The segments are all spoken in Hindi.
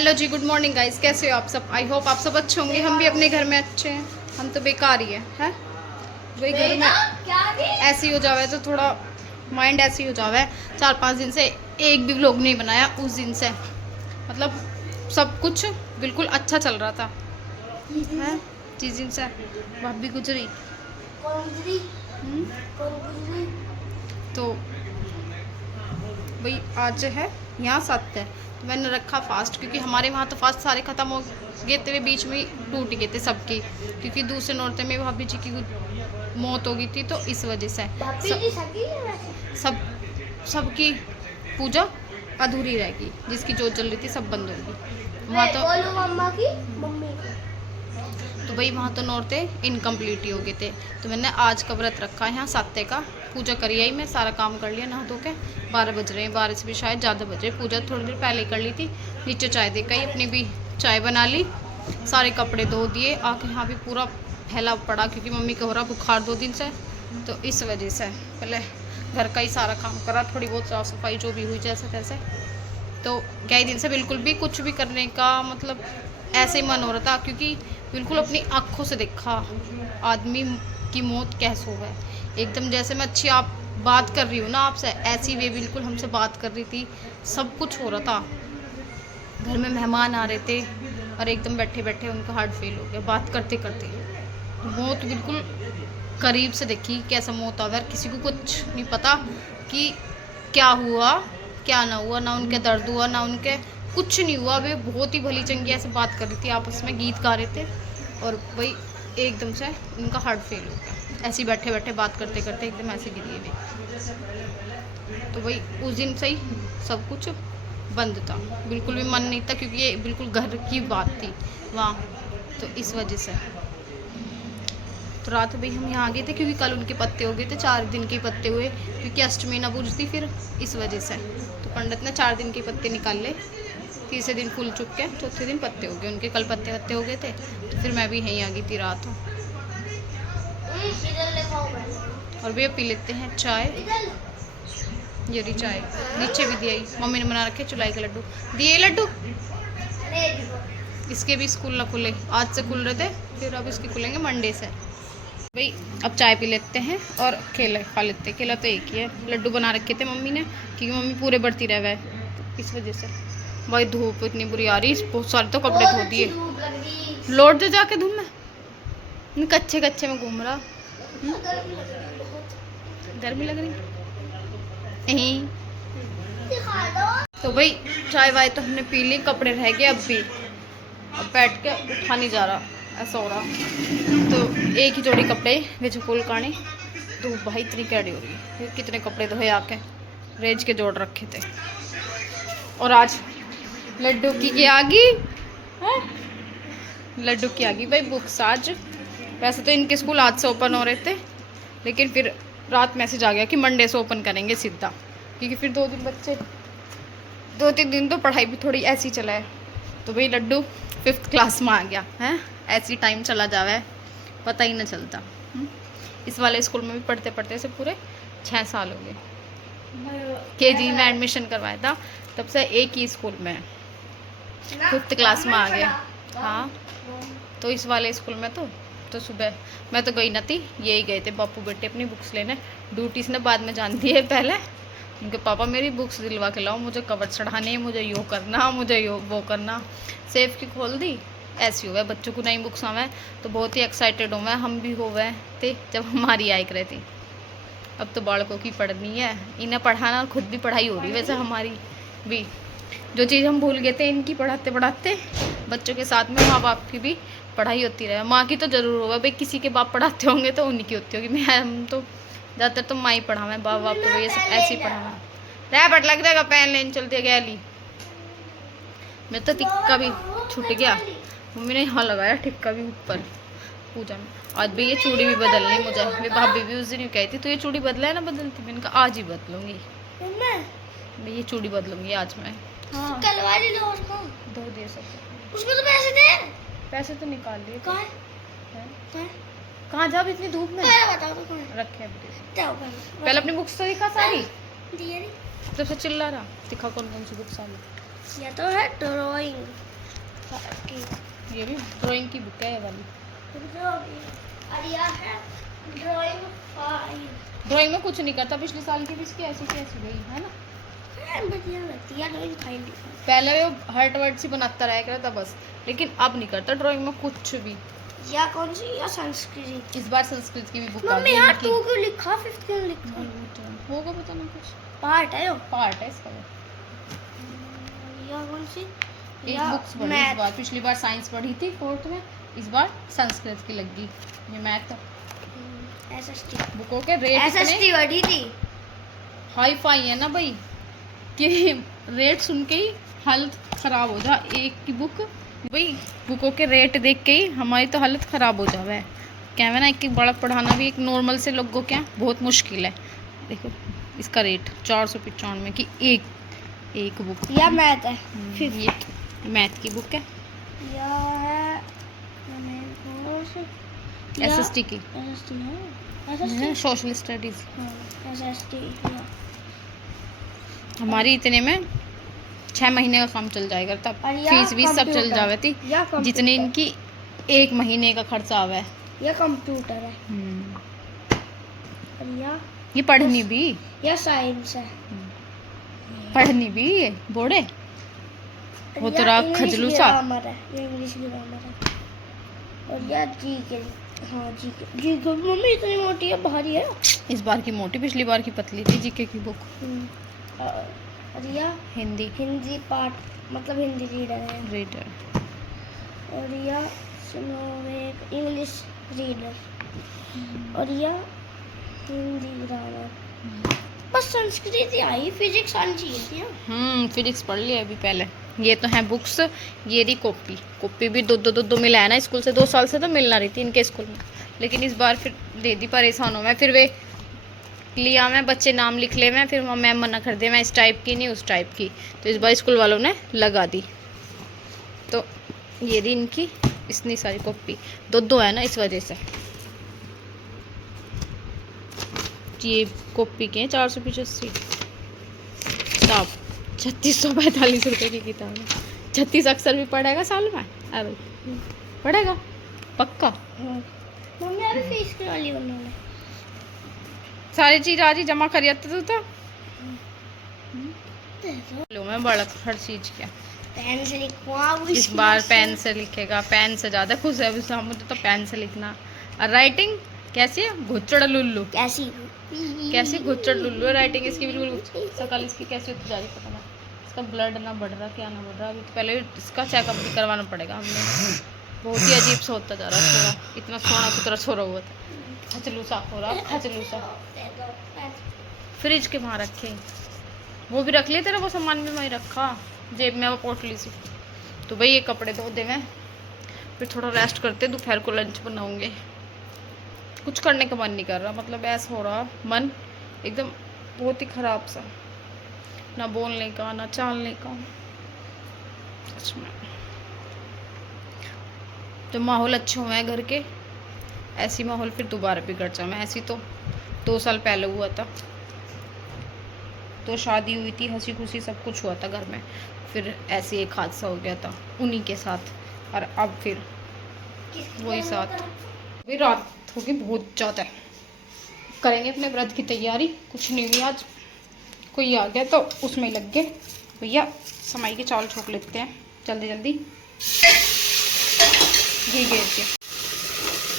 हेलो जी, गुड मॉर्निंग गाइस। कैसे हो आप सब? आई होप आप सब अच्छे होंगे। हम भी अपने घर में अच्छे हैं। हम तो बेकार ही हैं। वही घर में ऐसे ही हो जावे तो थोड़ा माइंड ऐसे ही हो जावे। 4-5 दिन से एक भी व्लॉग नहीं बनाया। उस दिन से मतलब सब कुछ बिल्कुल अच्छा चल रहा था है। जिस दिन से भाभी गुजरी तो वही आज है यहाँ 7 है तो मैंने रखा फास्ट, क्योंकि हमारे वहाँ तो फास्ट सारे ख़त्म हो गए थे, बीच में टूट गए थे सबकी, क्योंकि दूसरे नौरते में भाभी जी की मौत हो गई थी। तो इस वजह से सबकी पूजा अधूरी रहेगी। जिसकी जोत जल रही थी सब बंद होगी वहाँ तो भाई वहाँ तो नौरते इनकम्प्लीट ही हो गए थे। तो मैंने आज का व्रत रखा है यहाँ 7 का। पूजा करी आई, मैं सारा काम कर लिया नहा धो के। 12 बज रहे हैं, 12 से भी शायद ज़्यादा बज रहे। पूजा थोड़ी देर पहले कर ली थी। नीचे चाय दे गई, अपनी भी चाय बना ली, सारे कपड़े धो दिए। आके यहाँ भी पूरा फैला पड़ा, क्योंकि मम्मी को हो रहा बुखार 2 दिन से। तो इस वजह से पहले घर का ही सारा काम करा, थोड़ी बहुत साफ़ सफाई जो भी हुई जैसे तैसे। तो कई दिन से बिल्कुल भी कुछ भी करने का मतलब ऐसे ही मन हो रहा था, क्योंकि बिल्कुल अपनी आँखों से देखा आदमी की मौत कैसे हुआ है। एकदम जैसे मैं अच्छी आप बात कर रही हूँ ना आपसे, ऐसी वे बिल्कुल हमसे बात कर रही थी। सब कुछ हो रहा था। घर में मेहमान आ रहे थे और एकदम बैठे बैठे उनका हार्ट फेल हो गया बात करते करते। मौत बिल्कुल करीब से देखी कैसा मौत आ गया। किसी को कुछ नहीं पता कि क्या हुआ क्या ना हुआ, ना उनके दर्द हुआ ना उनके कुछ नहीं हुआ। वे बहुत ही भली चंगी ऐसे बात कर रही थी, आपस में गीत गा रहे थे, और वही एकदम से उनका हार्ट फेल हो गया। ऐसे ही बैठे बैठे बात करते करते एकदम ऐसे गिरी वे। तो वही उस दिन से ही सब कुछ बंद था, बिल्कुल भी मन नहीं था, क्योंकि ये बिल्कुल घर की बात थी वहाँ। तो इस वजह से तो रात भाई हम यहाँ आ गए थे, क्योंकि कल उनके पत्ते हो गए थे। 4 दिन के पत्ते हुए, क्योंकि अष्टमी ना पूजती फिर इस वजह से। तो पंडित ने 4 दिन के पत्ते निकाल ले। तीसरे दिन फूल चुक के चौथे दिन पत्ते हो गए उनके। कल पत्ते हो गए थे, तो फिर मैं भी यहीं आ गई थी रात। और भी अब पी लेते हैं चाय। ये रही चाय, नीचे भी दिया ही मम्मी ने बना रखे चुलाई के लड्डू दिए। लड्डू इसके भी स्कूल ना खुले, आज से खुल रहे थे, फिर अब इसके खुलेंगे मंडे से। भाई अब चाय पी लेते हैं और केला खा लेते हैं। केला तो एक ही है। लड्डू बना रखे थे मम्मी ने, क्योंकि मम्मी पूरे बढ़ती रह गए इस वजह से। भाई धूप इतनी बुरी आ रही, बहुत सारे तो कपड़े धो दिए। लौट दे जाके धूप में, कच्चे कच्चे में घूम रहा। गर्मी लग रही। तो भाई चाय वाय तो हमने पी ली, कपड़े रह गए अब भी। अब बैठ के उठा नहीं जा रहा, ऐसा हो रहा। तो एक ही जोड़ी कपड़े वे फूल काने। तो भाई इतनी कैडी हो रही है, कितने कपड़े धोए आके रेज के जोड़ रखे थे। और आज लड्डू की आ गई है, लड्डू की आ गई भाई बुक्स आज। वैसे तो इनके स्कूल आज से ओपन हो रहे थे, लेकिन फिर रात मैसेज आ गया कि मंडे से ओपन करेंगे सीधा, क्योंकि फिर 2-3 दिन तो पढ़ाई भी थोड़ी ऐसी चला है। तो भाई लड्डू 5th क्लास में आ गया है। ऐसी टाइम चला जावा है, पता ही ना चलता। इस वाले स्कूल में भी पढ़ते पढ़ते से पूरे 6 साल हो गए। KG में एडमिशन करवाया था, तब से एक ही स्कूल में 5th क्लास में आ गया। हाँ, तो इस वाले स्कूल में तो सुबह मैं तो गई ना थी, यही गए थे बापू बेटे अपनी बुक्स लेने। ड्यूटी से बाद में जान दी है पहले उनके पापा मेरी बुक्स दिलवा के लाओ, मुझे कवर चढ़ाने, मुझे यो करना, मुझे यो वो करना। सेफ की खोल दी, ऐसी हो गए बच्चों को नई बुक्स आवे तो बहुत ही एक्साइटेड हो गए। हम भी हो गए थे जब हमारी आई रही थी। अब तो बालकों की पढ़नी है, इन्हें पढ़ाना, खुद भी पढ़ाई हो रही। वैसे हमारी भी जो चीज़ हम भूल गए थे इनकी पढ़ाते पढ़ाते, बच्चों के साथ में माँ बाप की भी पढ़ाई होती रहे। माँ की तो ज़रूर होगा भाई, किसी के बाप पढ़ाते होंगे तो उन्हीं की होती होगी। मैं हम तो ज़्यादातर तो माँ ही पढ़ावे, बाप बाप तो ये सब ऐसे ही पढ़ावा। रह बट लग जाएगा पैन लेन चलते गया ली। मैं तो टिक्का भी छूट गया, मम्मी ने यहाँ लगाया टिक्का भी ऊपर पूजा में। आज भी ये चूड़ी भी बदलनी मुझे, मेरी भाभी भी उस दिन कही थी तो ये चूड़ी बदला है ना बदलती। मैंने कहा आज ही बदलूंगी मैं, ये चूड़ी बदलूंगी आज मैं। हाँ धो दिए सब। उसमें तो पैसे तो निकाल लिए। कहाँ जा इतनी धूप में? रखे पहले अपनी बुक्स तो दिखा सारी। तो फिर चिल्ला रहा, दिखा कौन कौन सी बुक्स आ। ये तो है ड्राइंग। ड्राइंग की बुक है ये वाली। ड्राइंग में कुछ नहीं करता, पिछले साल की भी इसकी ऐसी की ऐसी गई है ना। पहले वो हर्ट वर्ड सी बनाता रहा करता बस, लेकिन अब नहीं करता ड्राइंग में कुछ भी। या कौन सी, या संस्कृत। इस बार संस्कृत की भी बुक आ मम्मी गई यार इनकी। तू क्यों लिखा, फिफ्थ क्यों लिखा? होगा पता नहीं कुछ पार्ट है वो। पार्ट है इसका वो। या कौन सी, एक बुक्स पढ़ी इस बार, पिछली बार साइंस पढ़ी थी 4th में, इस बार संस्कृत की लगी। ये मैथ एसएसटी बुकों के रेट एसएसटी पढ़ी थी। हाई फाई है ना भाई, कि रेट सुन के ही हालत ख़राब हो जा। एक की बुक भाई, बुकों के रेट देख के ही हमारी तो हालत ख़राब हो जावे है। क्या है ना, एक बड़ा पढ़ाना भी एक नॉर्मल से लोगों क्या बहुत मुश्किल है। देखो इसका रेट 495 की एक बुक। या मैथ है, ये मैथ की बुक है, या है एसएसटी की, एसएसटी है, एसएसटी सोशल स्टडीज़। एसएसटी। हमारी इतने में 6 महीने का काम चल जाएगा, तब फीस भी सब चल जावे थी, जितने इनकी 1 महीने का खर्चा आवे है। या कंप्यूटर है, ये पढ़नी भी, या साइंस है, पढ़नी भी ये बोर्डे वो तो रहा खजलू सा। है, ये इंग्लिश ग्रामर है। और या जीके, हाँ जीके मम्मी इतनी मोटी है, भारी है। इस बार की मोटी, पिछली बार की पतली थी जीके की बुक। और या हिंदी पार्ट, मतलब हिंदी रीडर। और या इंग्लिश रीडर। और या हिंदी ग्रामर। बस संस्कृत ही आई, फिजिक्स आनी चाहिए थी। फिजिक्स पढ़ लिया अभी पहले। ये तो है बुक्स, ये रही कॉपी भी दो मिला है ना स्कूल से, 2 साल से तो मिलना रही थी इनके स्कूल में, लेकिन इस बार फिर दे दी। परेशान हो मैं, फिर वे लिया मैं, बच्चे नाम लिख ले मैं, फिर मैम मना कर दे मैं इस टाइप की नहीं उस टाइप की, तो इस बार स्कूल वालों ने लगा दी। तो ये रही इनकी इतनी सारी कॉपी, दो है ना, इस वजह से। ये कॉपी के 485 किताब, 3645 रुपये की किताब है। 36 अक्षर भी पढ़ेगा साल में, अरे पढ़ेगा पक्का। मम्मी अभी फीस कितनी वाली उन्होंने सारी चीज़ आज ही जमा करिए तो लो मैं बड़ा हर चीज़ क्या पेन से लिखवा, इस बार पेन से लिखेगा, पेन से ज़्यादा खुश है उस मुझे तो पेन से लिखना। और राइटिंग कैसी है, घुच्चड़ लुल्लू, कैसी घुच्चड़ लुल्लू है राइटिंग इसकी, बिल्कुल शकल इसकी कैसी होती जा रही पता नहीं। इसका ब्लड ना बढ़ रहा, क्या ना बढ़ रहा, अभी तो पहले इसका चेकअप भी करवाना पड़ेगा हमने। बहुत ही अजीब सा होता जा रहा है छोरा, इतना सोना सुथरा छोरा हुआ था, खचलू सा हो रहा, खचलू सा। फ्रिज के वहाँ रखे, वो भी रख लिए तेरा वो सामान भी वहीं रखा जेब में, वो पोटली सी। तो भाई ये कपड़े धो दे मैं, फिर थोड़ा रेस्ट करते, दोपहर को लंच बनाऊंगे। कुछ करने का मन नहीं कर रहा, मतलब ऐसा हो रहा मन एकदम बहुत ही ख़राब सा, ना बोलने का ना चालने का सच में। जब माहौल अच्छे हुए हैं घर के, ऐसी माहौल फिर दोबारा बिगड़ जाए। ऐसी तो 2 साल पहले हुआ था, तो शादी हुई थी, हंसी खुशी सब कुछ हुआ था घर में, फिर ऐसे एक हादसा हो गया था उन्हीं के साथ, और अब फिर वही साथ। अभी रात होगी बहुत ज़्यादा, करेंगे अपने व्रत की तैयारी। कुछ नहीं हुई आज, कोई आ गया तो उसमें ही लग गए। भैया समाई के चावल छोक लेते हैं जल्दी जल्दी, घी घेर के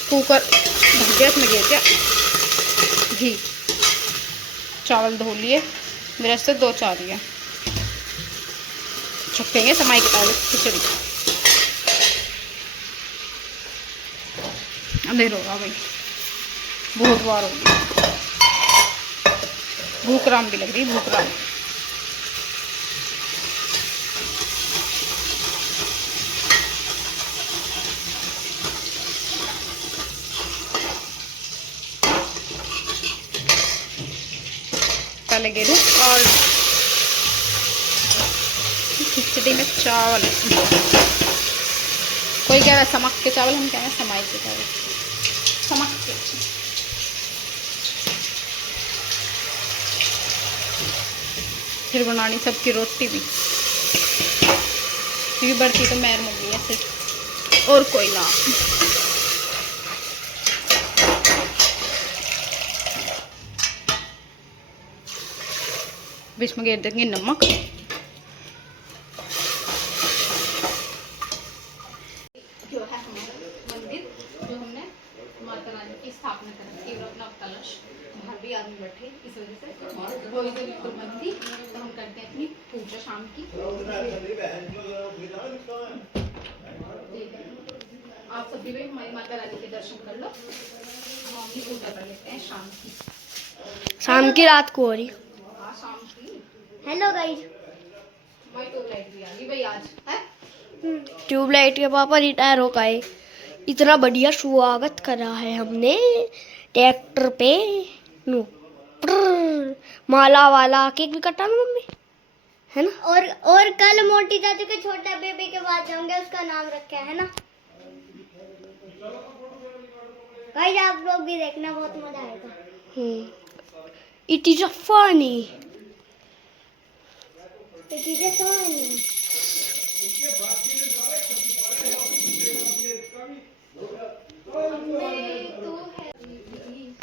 कुकर ढक गया, इसमें घेर के घी। चावल धो लिए, मेरे से 2 चार है, छकेंगे समाई के चावल खिचड़ी। अंधेर होगा भाई, बहुत बार हो गई, भूख राम भी लग रही, भूख राम। पहले गेरू और खिचड़ी में चावल, कोई कह रहा है समक के चावल, हम कह रहे हैं समाई के चावल, समक के। फिर बनानी सबकी रोटी भी, क्योंकि बढ़ती तो मैर मग गई है सिर्फ। और कोई ना। बीच में घेर देंगे नमक। जो है हमारा मंदिर, जो हमने माता रानी की स्थापना करी थी, और अपना कलश बाहर भी आदमी बैठे इस वजह से वो इधर बिल्कुल बंद थी। तो हम करते हैं अपनी पूजा शाम की। ठीक है, आप सभी भी हमारी माता रानी के दर्शन कर लो। हम अपनी पूजा कर लेते हैं शाम की। शाम की रात को हो रही। हाँ शाम की। हेलो गाइस, मैं ट्यूबलाइट भी आ गई भाई आज है। ट्यूबलाइट के पापा रिटायर हो गए। इतना बढ़िया स्वागत करा है हमने ट्रैक्टर पे। नो माला वाला केक भी कटा ना मम्मी, है ना। और कल मोटी चाचू के छोटा बेबी के पास जाऊंगे, उसका नाम रखा है ना। गाइस आप लोग भी देखना, बहुत मजा आएगा। It is a funny, it is a funny.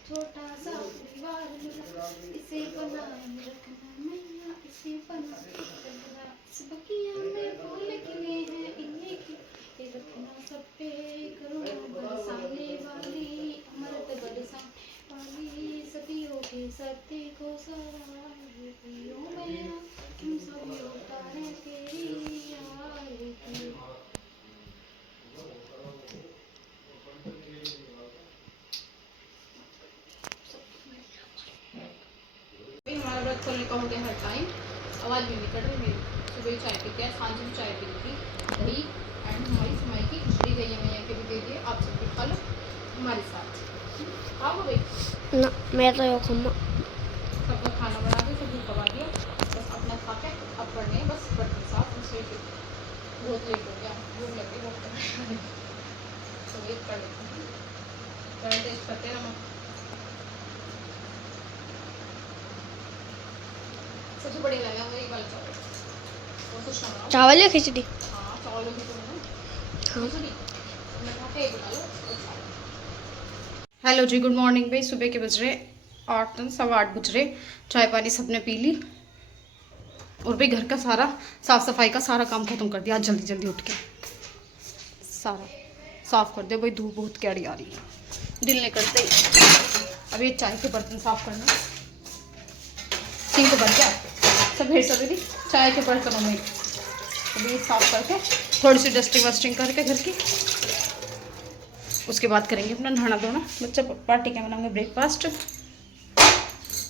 छोटा सा परिवार मिला, इसे बनाए रखना मैया, इसे बनाए रखना। इस बगिया में फूल खिले हैं, इन्हें खिले रखना सब पे। करो बरसाने वाली, अमृत बरसाने वाली, सदियों के सत्य को सवारियों मैया, तुम सभी उतारे तेरी आरती। हमारा व्रत खोलने का हो गया हर टाइम। आवाज़ भी निकल रही मेरी। सुबह चाय पीते हैं, सांझ में चाय पी थी, दही एंड हमारी समय की खिचड़ी गई है, मैया के भी दे दिए। आप सब भी खा लो हमारे साथ। हाँ वो भाई ना मैं तो यो खम्मा सबका खाना बना के सब्जी पका दिया, बस अपना खा के अब पढ़ने बस बर्तन साफ। उससे बहुत लेट हो गया, भूख लग गई बहुत। तो वेट कर लेते हैं, चाय टेस्ट करते रहो। सबसे बढ़िया लगा मुझे ये वाला चावल, और कुछ ना बनाओ। चावल या खिचड़ी। हाँ चावलों की तो हाँ। खिचड़ी मैं खा के बना लो। हेलो जी, गुड मॉर्निंग भाई। सुबह के बज रहे 8 8:15 बज रहे। चाय पानी सबने पी ली, और भाई घर का सारा साफ सफाई का सारा काम खत्म कर दिया आज। जल्दी जल्दी उठ के सारा साफ कर दिया भाई। धूप बहुत कैड़ी आ रही है, दिल नहीं करते ही। अब ये चाय के बर्तन साफ करना, सिंक भर गया सब ढेर सवेरी चाय के बर्तनों में। अभी ये साफ करके थोड़ी सी डस्टिंग वस्टिंग करके घर की, उसके बाद करेंगे अपना नहाना धोना। बच्चा पार्टी क्या बनाऊंगे, ब्रेकफास्ट।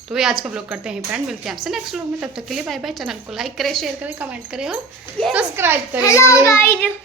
तो ये आज का व्लॉग करते हैं फ्रेंड, मिलते हैं आपसे नेक्स्ट व्लॉग में। तब तक के लिए बाय बाय। चैनल को लाइक करें, शेयर करें, कमेंट करें और सब्सक्राइब करें। Hello guys.